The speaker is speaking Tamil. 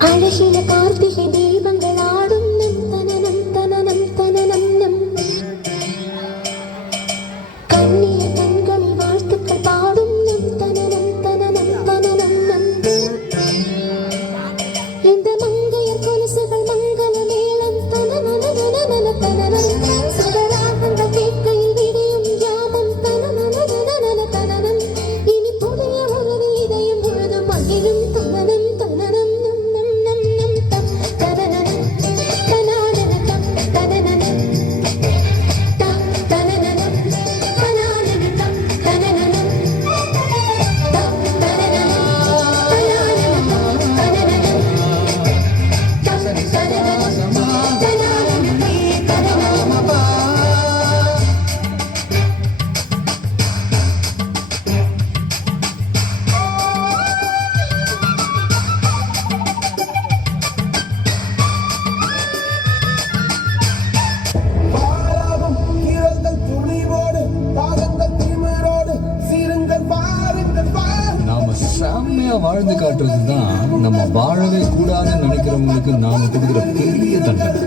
அழகிய கார்த்திகை தீபங்கள் ஆடும் நம் தனனம் தனனம் தனனம் நம் கண்ணிய கண்களில் வாழ்த்துக்கள் பாடும் நம் தனனம் தனனம் தனனம் நம் இந்த மங்கையர் கொலுசுகள் மங்கள மேளம் தனனன தனனன தனனம் சுடராகங்கள் கேட்கையில் விடியும் யாமம் தனனன தனனன தனனம் இனி புதிய உறவில் இதயம் முழுதும் மகிழும் தனனம் தனனம் செம்மையா வாழ்ந்து காட்டுறது தான் நம்ம வாழவே கூடாதுன்னு நினைக்கிறவங்களுக்கு நாம கொடுக்குற பெரிய தண்டனை.